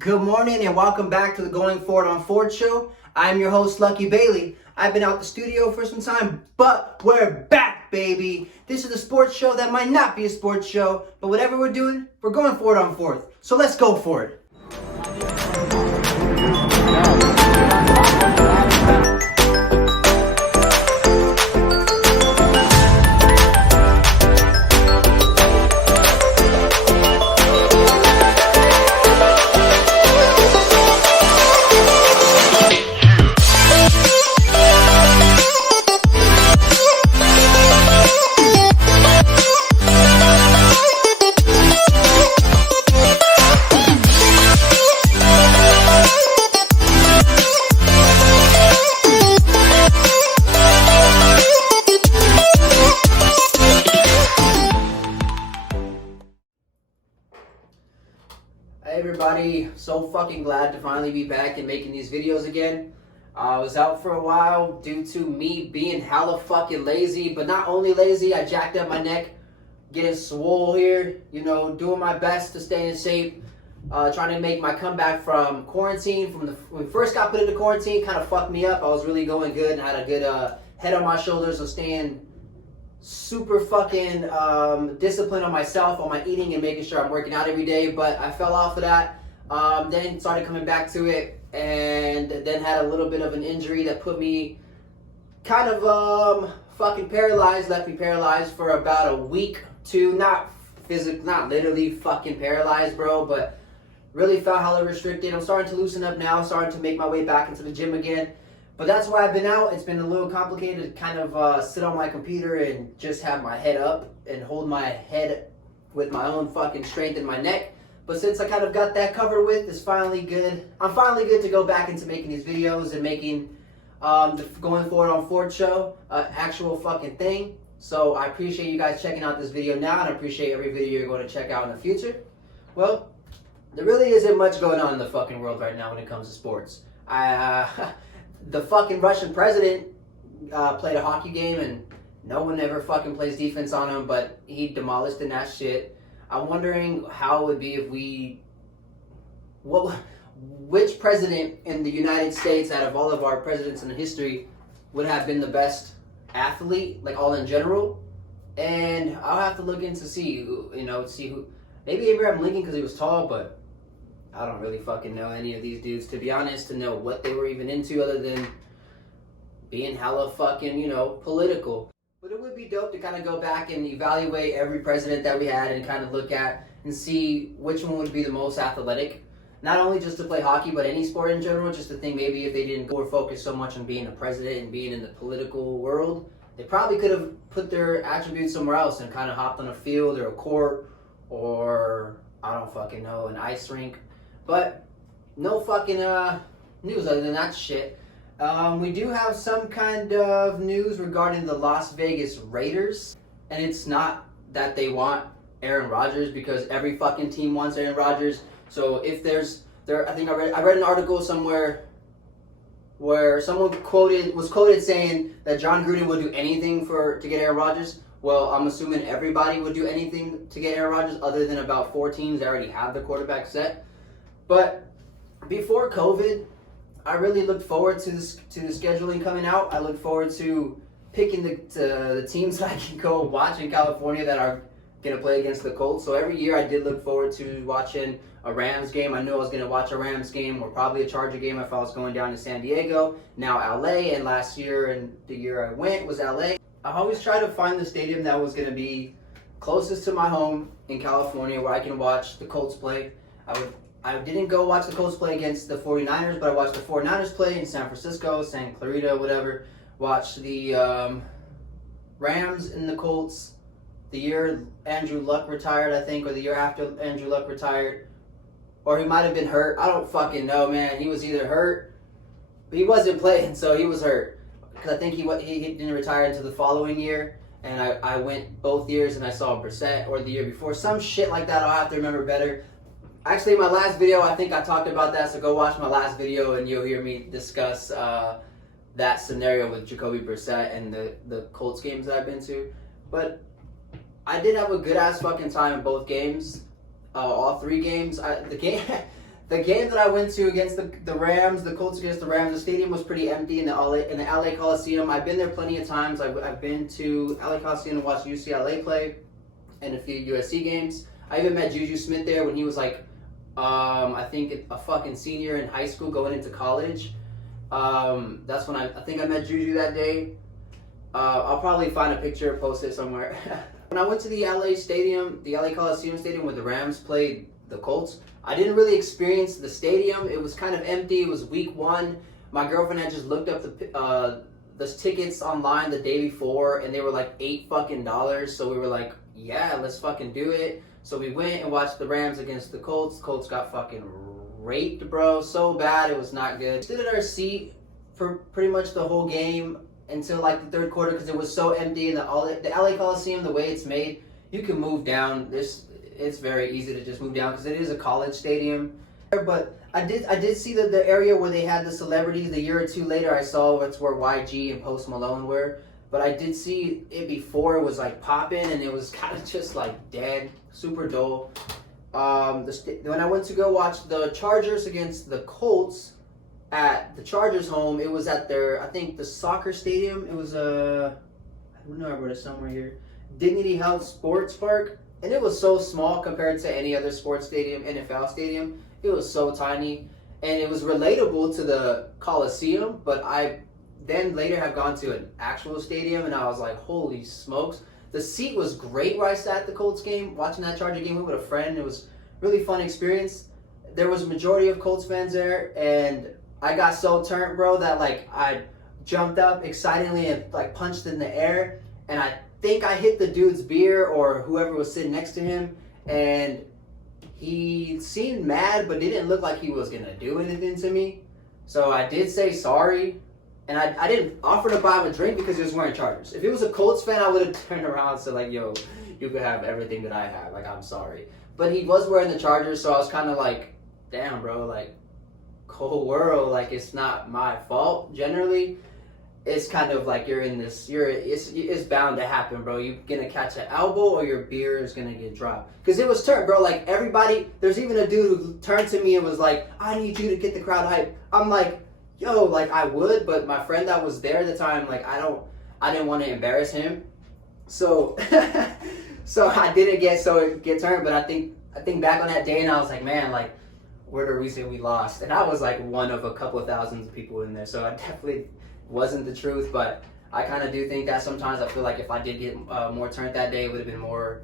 Good morning and welcome back to the Going Forward on Ford show. I'm your host, Lucky Bailey. I've been out the studio for some time, but we're back, baby. This is a sports show that might not be a sports show, but whatever we're doing, we're going forward on fourth. So let's go for it. Hey everybody, so fucking glad to finally be back and making these videos again. I was out for a while due to me being hella fucking lazy, but not only lazy, I jacked up my neck, getting swole here, doing my best to stay in shape, trying to make my comeback from quarantine. When we first got put into quarantine, kind of fucked me up. I was really going good and had a good head on my shoulders, so staying super fucking disciplined on myself, on my eating, and making sure I'm working out every day. But I fell off of that, then started coming back to it, and then had a little bit of an injury that put me kind of fucking paralyzed, left me paralyzed for about a week to not literally fucking paralyzed, bro, but really felt hella restricted. I'm starting to loosen up now, starting to make my way back into the gym again. But that's why I've been out. It's been a little complicated to kind of sit on my computer and just have my head up and hold my head with my own fucking strength in my neck. But since I kind of got that covered with, it's finally good. I'm finally good to go back into making these videos and making the Going Forward on Ford show actual fucking thing. So I appreciate you guys checking out this video now, and I appreciate every video you're going to check out in the future. Well, there really isn't much going on in the fucking world right now when it comes to sports. The fucking Russian president played a hockey game, and no one ever fucking plays defense on him, but he demolished in that shit. I'm wondering how it would be if which president in the United States out of all of our presidents in history would have been the best athlete, like all in general. And I'll have to look into see who, maybe Abraham Lincoln because he was tall, but I don't really fucking know any of these dudes, to be honest, to know what they were even into other than being hella fucking, political. But it would be dope to kind of go back and evaluate every president that we had and kind of look at and see which one would be the most athletic. Not only just to play hockey, but any sport in general, just to think maybe if they didn't go or focus so much on being a president and being in the political world, they probably could have put their attributes somewhere else and kind of hopped on a field or a court or, I don't fucking know, an ice rink. But no fucking news other than that shit. We do have some kind of news regarding the Las Vegas Raiders, and it's not that they want Aaron Rodgers, because every fucking team wants Aaron Rodgers. So if I read an article somewhere where someone was quoted saying that John Gruden would do anything to get Aaron Rodgers. Well, I'm assuming everybody would do anything to get Aaron Rodgers, other than about 4 teams that already have the quarterback set. But before COVID, I really looked forward to the scheduling coming out. I look forward to picking the teams that I can go watch in California that are going to play against the Colts. So every year I did look forward to watching a Rams game. I knew I was going to watch a Rams game or probably a Charger game if I was going down to San Diego. Now LA, and last year and the year I went was LA. I always try to find the stadium that was going to be closest to my home in California where I can watch the Colts play. I didn't go watch the Colts play against the 49ers, but I watched the 49ers play in San Francisco, San Clarita, whatever. Watched the Rams and the Colts the year Andrew Luck retired, I think, or the year after Andrew Luck retired. Or he might have been hurt. I don't fucking know, man. He was either hurt, but he wasn't playing, so he was hurt. Because I think he didn't retire until the following year. And I went both years and I saw Brissett, or the year before. Some shit like that I'll have to remember better. Actually, my last video, I think I talked about that, so go watch my last video and you'll hear me discuss that scenario with Jacoby Brissett and the Colts games that I've been to. But I did have a good ass fucking time in both games, all three games. The game that I went to against the Rams, the Colts against the Rams, the stadium was pretty empty in the LA Coliseum. I've been there plenty of times. I've been to LA Coliseum to watch UCLA play and a few USC games. I even met Juju Smith there when he was like, I think a fucking senior in high school going into college. That's when I think I met Juju that day. I'll probably find a picture, post it somewhere. When I went to the LA Stadium, the LA Coliseum Stadium where the Rams played the Colts, I didn't really experience the stadium. It was kind of empty. It was week 1. My girlfriend had just looked up the tickets online the day before, and they were like $8 fucking. So we were like, yeah, let's fucking do it. So we went and watched the Rams against the Colts. Colts got fucking raped, bro. So bad, it was not good. We stood at our seat for pretty much the whole game until like the third quarter because it was so empty. And the LA Coliseum, the way it's made, you can move down. It's very easy to just move down because it is a college stadium. But I did see the area where they had the celebrities. The year or two later, I saw that's where YG and Post Malone were. But I did see it before it was like popping, and it was kind of just like dead, super dull. When I went to go watch the Chargers against the Colts at the Chargers home, it was at I think the soccer stadium. It was I don't know, I wrote it somewhere here. Dignity Health Sports Park. And it was so small compared to any other sports stadium, NFL stadium. It was so tiny. And it was relatable to the Coliseum, but I then later have gone to an actual stadium, and I was like, holy smokes. The seat was great where I sat at the Colts game, watching that Charger game with a friend. It was a really fun experience. There was a majority of Colts fans there, and I got so turned, bro, that like I jumped up excitedly and like punched in the air, and I think I hit the dude's beer or whoever was sitting next to him, and he seemed mad but didn't look like he was gonna do anything to me. So I did say sorry, and I didn't offer to buy him a drink because he was wearing Chargers. If he was a Colts fan, I would have turned around and said like, yo, you could have everything that I have, like, I'm sorry. But he was wearing the Chargers, so I was kind of like, damn, bro, like, cold world, like, it's not my fault generally. It's kind of like it's bound to happen, bro. You're gonna catch an elbow or your beer is gonna get dropped. Because it was turned, bro. Like, everybody, there's even a dude who turned to me and was like, I need you to get the crowd hype. I'm like, yo, like, I would, but my friend that was there at the time, like, I didn't want to embarrass him. So, so I didn't get turned, but I think back on that day and I was like, man, like, we're the reason we lost. And I was like one of a couple of thousands of people in there. So I definitely wasn't the truth, but I kind of do think that sometimes I feel like if I did get more turned that day, it would have been more,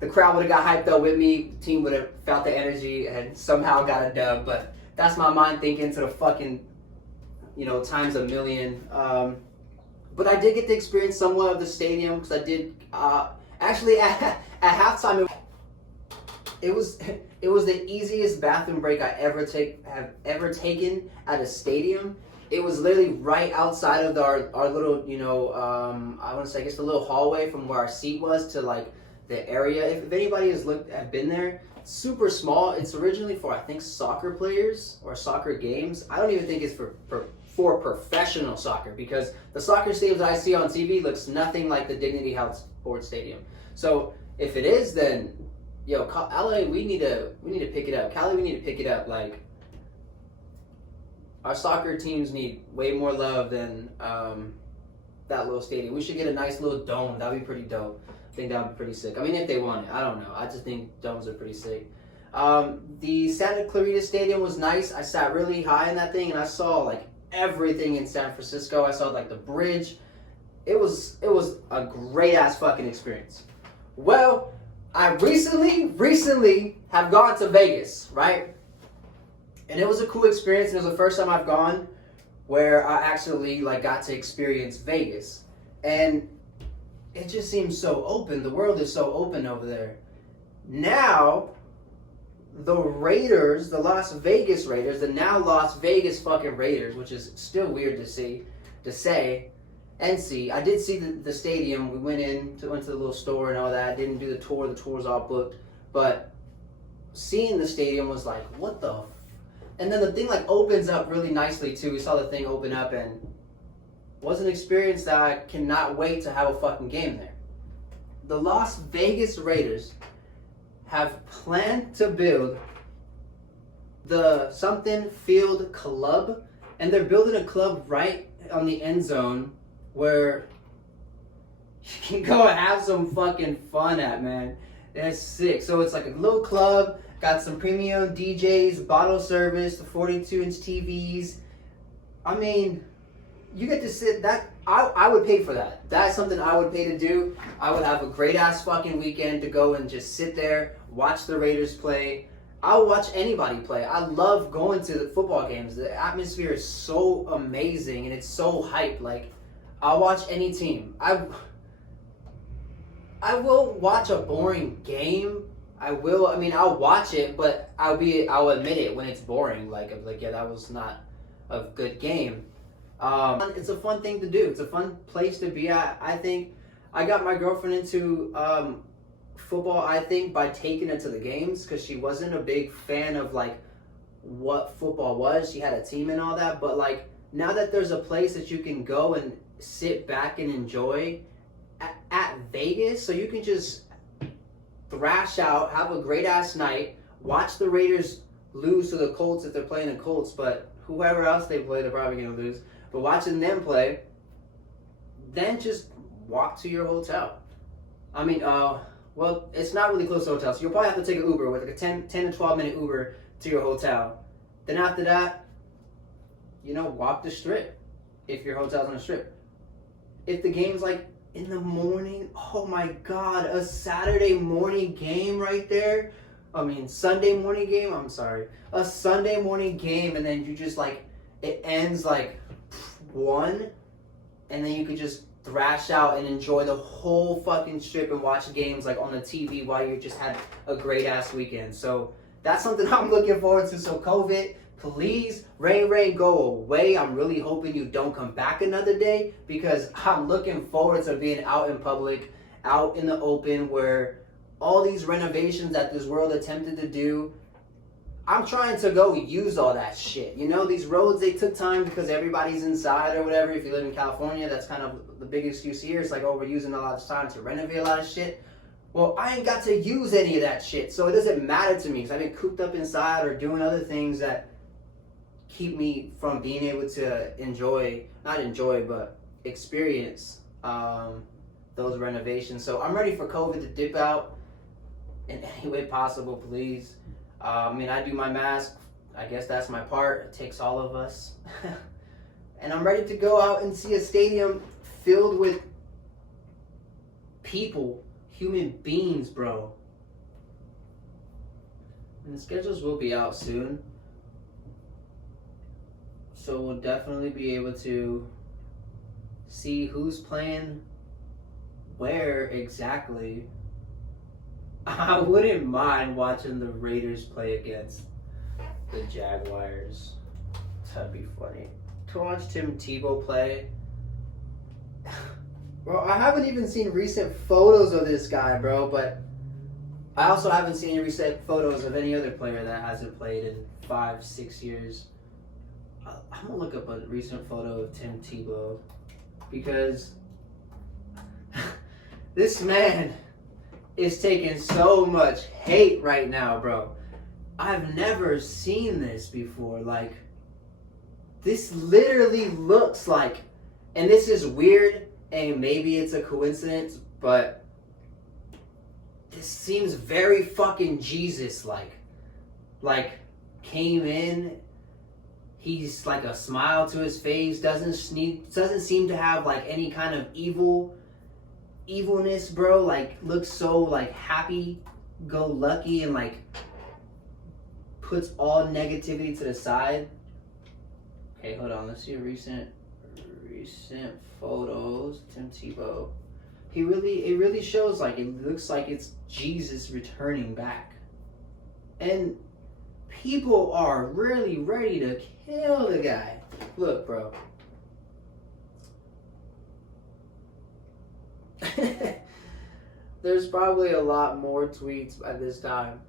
the crowd would have got hyped up with me, the team would have felt the energy and somehow got a dub. But that's my mind thinking to the fucking, times a million. But I did get to experience somewhat of the stadium because I did, actually at halftime, it was the easiest bathroom break I have ever taken at a stadium. It was literally right outside of our little, I want to say, I guess the little hallway from where our seat was to like the area. If anybody have been there, it's super small. It's originally for, I think, soccer players or soccer games. I don't even think it's for professional soccer because the soccer stadiums I see on TV looks nothing like the Dignity Health Sports Stadium. So if it is, then yo, LA, we need to pick it up. Cali, we need to pick it up. Like, our soccer teams need way more love than that little stadium. We should get a nice little dome. That'd be pretty dope. I think that would be pretty sick. I mean, if they want it, I don't know. I just think domes are pretty sick. The Santa Clarita Stadium was nice. I sat really high in that thing, and I saw like everything in San Francisco. I saw like the bridge. It was a great ass fucking experience. Well, I recently have gone to Vegas, right? And it was a cool experience. It was the first time I've gone where I actually like got to experience Vegas. And it just seems so open. The world is so open over there. Now, the Raiders, the Las Vegas Raiders, the now Las Vegas fucking Raiders, which is still weird to say, and see. I did see the stadium. We went to the little store and all that. I didn't do the tour. The tour was all booked. But seeing the stadium was like, what the and then the thing like opens up really nicely too. We saw the thing open up and was an experience that I cannot wait to have a fucking game there. The Las Vegas Raiders have planned to build the something field club, and they're building a club right on the end zone where you can go and have some fucking fun at, man. That's sick. So it's like a little club, got some premium DJs, bottle service, the 42-inch TVs. I mean, you get to sit that. I would pay for that. That's something I would pay to do. I would have a great ass fucking weekend to go and just sit there, watch the Raiders play. I'll watch anybody play. I love going to the football games. The atmosphere is so amazing and it's so hype. Like, I'll watch any team. I will watch a boring game. I'll watch it, but I'll admit it when it's boring. Like, yeah, that was not a good game. It's a fun thing to do. It's a fun place to be at. I think I got my girlfriend into football, I think, by taking her to the games, because she wasn't a big fan of like what football was. She had a team and all that, but like now that there's a place that you can go and sit back and enjoy at Vegas, so you can just thrash out, have a great ass night, watch the Raiders lose to the Colts if they're playing the Colts, but whoever else they play, they're probably gonna lose. But watching them play, then just walk to your hotel. I mean, well, it's not really close to the hotel, so you'll probably have to take an Uber, with like a 10 to 12 minute Uber to your hotel. Then after that, walk the strip if your hotel's on the strip. If the game's like in the morning, oh my God, a Saturday morning game right there. Sunday morning game, a Sunday morning game, and then you just like, it ends like 1, and then you could just thrash out and enjoy the whole fucking strip and watch games like on the TV while you just had a great ass weekend. So that's something I'm looking forward to. So COVID, please, rain, go away. I'm really hoping you don't come back another day, because I'm looking forward to being out in public, out in the open, where all these renovations that this world attempted to do, I'm trying to go use all that shit. These roads, they took time because everybody's inside or whatever. If you live in California, that's kind of the big excuse here. It's like, oh, we're using a lot of time to renovate a lot of shit. Well, I ain't got to use any of that shit, so it doesn't matter to me, because I've been cooped up inside or doing other things that keep me from being able to experience those renovations. So I'm ready for COVID to dip out in any way possible, please. I do my mask. I guess that's my part. It takes all of us. And I'm ready to go out and see a stadium filled with people, human beings, bro. And the schedules will be out soon, so we'll definitely be able to see who's playing where exactly. I wouldn't mind watching the Raiders play against the Jaguars. That'd be funny. To watch Tim Tebow play. Bro, I haven't even seen recent photos of this guy, bro, but I also haven't seen any recent photos of any other player that hasn't played in 5-6 years. I'm gonna look up a recent photo of Tim Tebow, because this man is taking so much hate right now, bro. I've never seen this before. Like, this literally looks like, and this is weird, and maybe it's a coincidence, but this seems very fucking Jesus-like. Like, came in, he's like a smile to his face, doesn't seem to have like any kind of evilness, bro. Like, looks so like happy-go-lucky, and like puts all negativity to the side. Okay, hold on. Let's see recent photos. Tim Tebow. It really shows, like, it looks like it's Jesus returning back, and people are really ready to kill the guy. Look, bro. There's probably a lot more tweets at this time,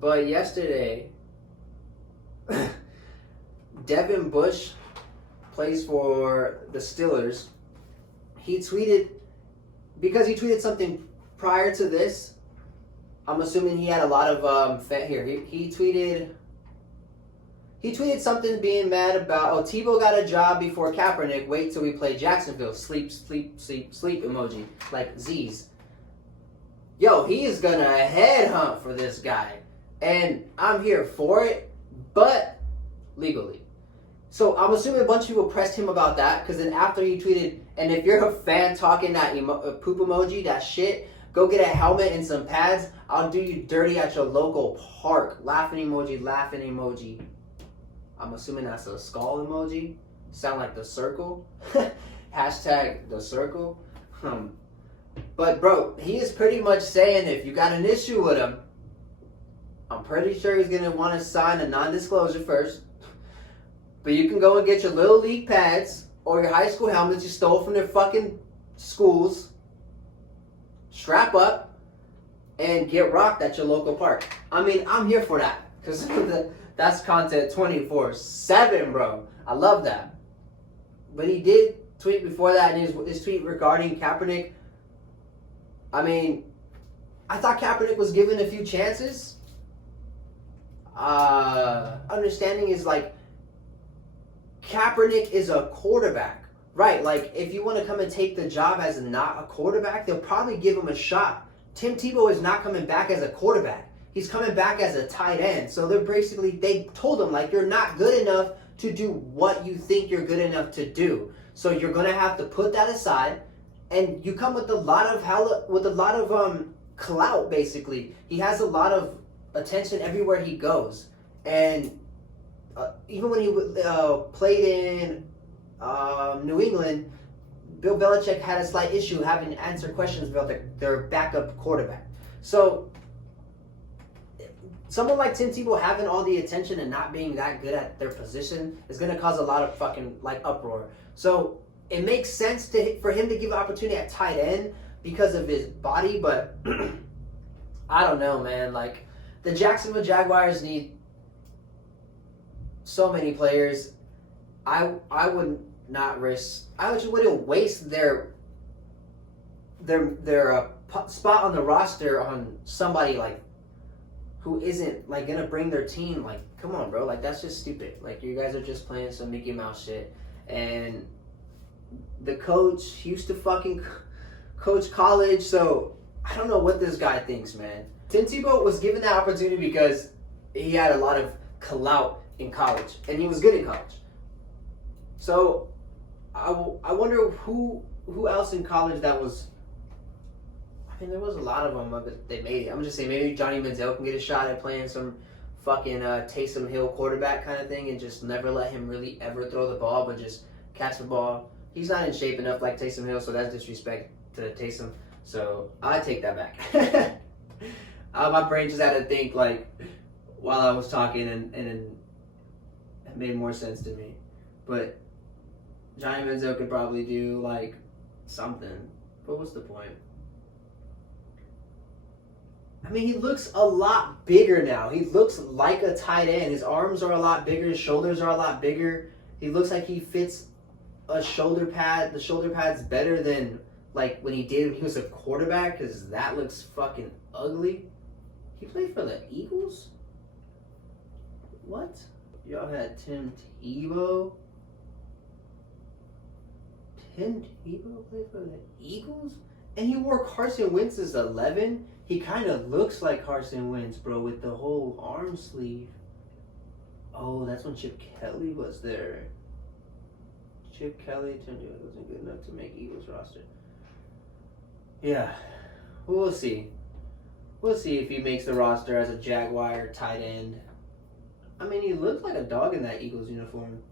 but yesterday, Devin Bush plays for the Steelers. He tweeted, because he tweeted something prior to this. I'm assuming he had a lot of he tweeted, He tweeted something being mad about, oh, Tebow got a job before Kaepernick. Wait till we play Jacksonville. Sleep, sleep, sleep, sleep emoji. Like Z's. Yo, he is going to headhunt for this guy. And I'm here for it, but legally. So I'm assuming a bunch of people pressed him about that, because then after he tweeted, and if you're a fan talking that poop emoji, that shit, go get a helmet and some pads. I'll do you dirty at your local park. Laughing emoji, laughing emoji. I'm assuming that's a skull emoji. Sound like the circle. Hashtag the circle. But bro, he is pretty much saying if you got an issue with him, I'm pretty sure he's going to want to sign a non-disclosure first. But you can go and get your little league pads or your high school helmets you stole from their fucking schools. Strap up and get rocked at your local park. I mean, I'm here for that. Because that's content 24/7, bro. I love that. But he did tweet before that, and his tweet regarding Kaepernick. I mean, I thought Kaepernick was given a few chances. Understanding is like, Kaepernick is a quarterback. Right, like, if you want to come and take the job as not a quarterback, they'll probably give him a shot. Tim Tebow is not coming back as a quarterback. He's coming back as a tight end. So they told him, like, you're not good enough to do what you think you're good enough to do. So you're going to have to put that aside. And you come with a lot of clout, basically. He has a lot of attention everywhere he goes. And even when he played in New England, Bill Belichick had a slight issue having to answer questions about their backup quarterback. So someone like Tim Tebow having all the attention and not being that good at their position is going to cause a lot of fucking uproar. So it makes sense for him to give opportunity at tight end because of his body, but I don't know, man. Like, the Jacksonville Jaguars need so many players. I would not risk. I wouldn't waste their spot on the roster on somebody like who isn't like gonna bring their team. Like, come on, bro. Like, that's just stupid. Like, you guys are just playing some Mickey Mouse shit. And the coach used to fucking coach college, so I don't know what this guy thinks, man. Tim Tebow was given that opportunity because he had a lot of clout in college, and he was good in college. So I wonder who else in college that was. I mean, there was a lot of them, but they made it. I'm just saying, maybe Johnny Manziel can get a shot at playing some fucking Taysom Hill quarterback kind of thing, and just never let him really ever throw the ball, but just catch the ball. He's not in shape enough like Taysom Hill, so that's disrespect to Taysom. So I take that back. My brain just had to think like while I was talking, and it made more sense to me. But Johnny Manziel could probably do like something. But what's the point? I mean, he looks a lot bigger now. He looks like a tight end. His arms are a lot bigger. His shoulders are a lot bigger. He looks like he fits a shoulder pad. The shoulder pad's better than like when he was a quarterback, because that looks fucking ugly. He played for the Eagles? What? Y'all had Tim Tebow? Tim Tebow played for the Eagles? And he wore Carson Wentz's 11? He kind of looks like Carson Wentz, bro, with the whole arm sleeve. Oh, that's when Chip Kelly was there. Chip Kelly wasn't good enough to make Eagles roster. Yeah, we'll see. We'll see if he makes the roster as a Jaguar tight end. I mean, he looks like a dog in that Eagles uniform.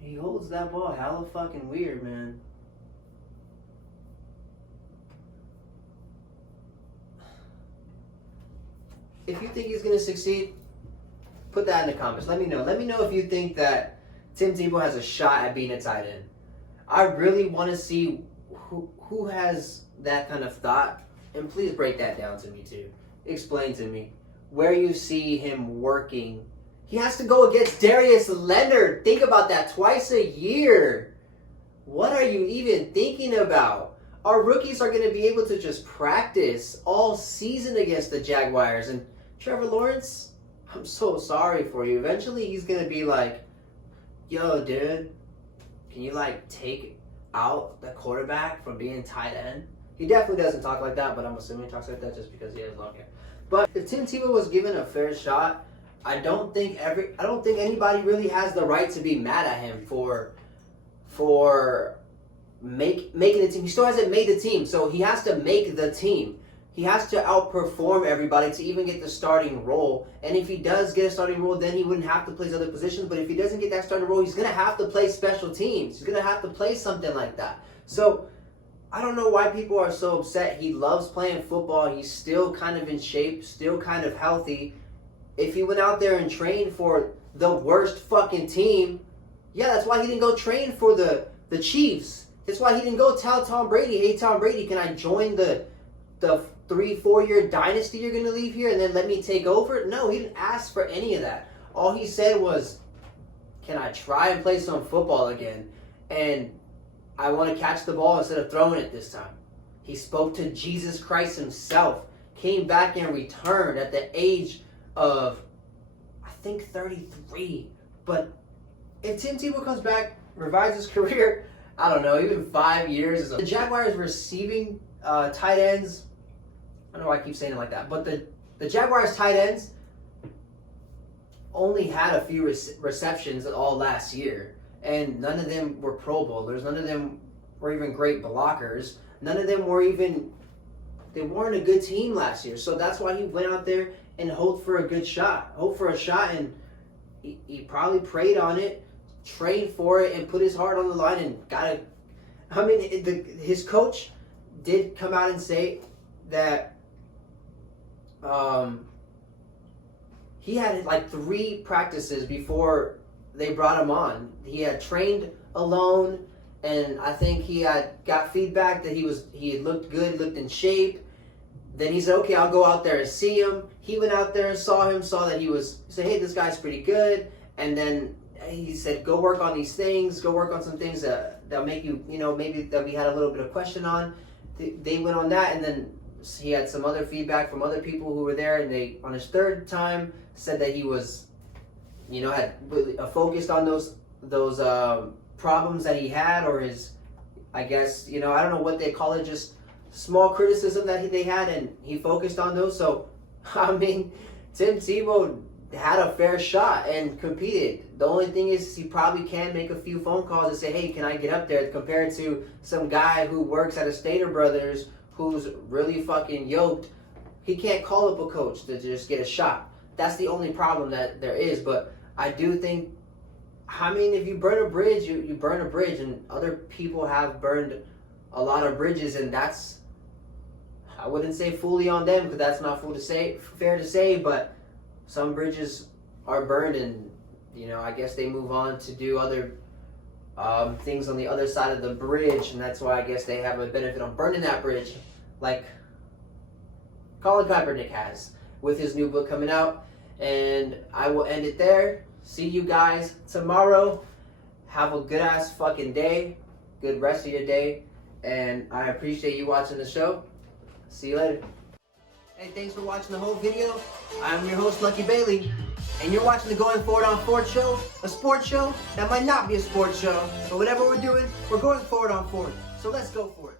He holds that ball hella fucking weird, man. If you think he's going to succeed, put that in the comments. Let me know. Let me know if you think that Tim Tebow has a shot at being a tight end. I really want to see who has that kind of thought. And please break that down to me too. Explain to me where you see him working. He has to go against Darius Leonard. Think about that, twice a year. What are you even thinking about? Our rookies are going to be able to just practice all season against the Jaguars. And Trevor Lawrence, I'm so sorry for you. Eventually he's going to be like, yo, dude, can you like take out the quarterback from being tight end? He definitely doesn't talk like that, but I'm assuming he talks like that just because he has long hair. But if Tim Tebow was given a fair shot, I don't think anybody really has the right to be mad at him for making the team. He still hasn't made the team, so he has to make the team. He has to outperform everybody to even get the starting role. And if he does get a starting role, then he wouldn't have to play his other positions. But if he doesn't get that starting role, he's going to have to play special teams. He's going to have to play something like that. So I don't know why people are so upset. He loves playing football. He's still kind of in shape, still kind of healthy. If he went out there and trained for the worst fucking team, yeah, that's why he didn't go train for the Chiefs. That's why he didn't go tell Tom Brady, hey, Tom Brady, can I join the 3-4 year dynasty you're going to leave here and then let me take over? No, he didn't ask for any of that. All he said was, can I try and play some football again? And I want to catch the ball instead of throwing it this time. He spoke to Jesus Christ himself, came back and returned at the age of, I think, 33. But if Tim Tebow comes back, revives his career, I don't know, even 5 years. The Jaguars receiving tight ends, I don't know why I keep saying it like that, but the Jaguars tight ends only had a few receptions all last year. And none of them were Pro Bowlers. None of them were even great blockers. None of them were even, they weren't a good team last year. So that's why he went out there and hoped for a good shot. Hoped for a shot, and he probably prayed on it, trained for it, and put his heart on the line and got it. I mean, his coach did come out and say that he had like 3 practices before they brought him on. He had trained alone, and I think he had got feedback that he had looked good, looked in shape. Then he said, okay, I'll go out there and see him. He went out there and saw him, saw that he said, hey, this guy's pretty good. And then he said, go work on these things, go work on some things that'll make you, maybe that we had a little bit of question on. They went on that, and then he had some other feedback from other people who were there, and they, on his 3rd time, said that he was, had really focused on those problems that he had, or his, I guess, I don't know what they call it, just small criticism that they had, and he focused on those. So, I mean, Tim Tebow had a fair shot and competed. The only thing is he probably can make a few phone calls and say, hey, can I get up there, compared to some guy who works at a Stater Brothers who's really fucking yoked. He can't call up a coach to just get a shot. That's the only problem that there is. But I do think, I mean, if you burn a bridge, you burn a bridge, and other people have burned a lot of bridges, and that's, I wouldn't say fully on them, because that's not fair to say, but some bridges are burned, and I guess they move on to do other things on the other side of the bridge, and that's why I guess they have a benefit on burning that bridge, like Colin Kaepernick has with his new book coming out. And I will end it there. See you guys tomorrow. Have a good ass fucking day, good rest of your day, and I appreciate you watching the show. See you later. Hey, thanks for watching the whole video. I'm your host, Lucky Bailey, and you're watching the Going Forward on Ford show, a sports show that might not be a sports show, but whatever we're doing, we're going forward on Ford. So let's go for it.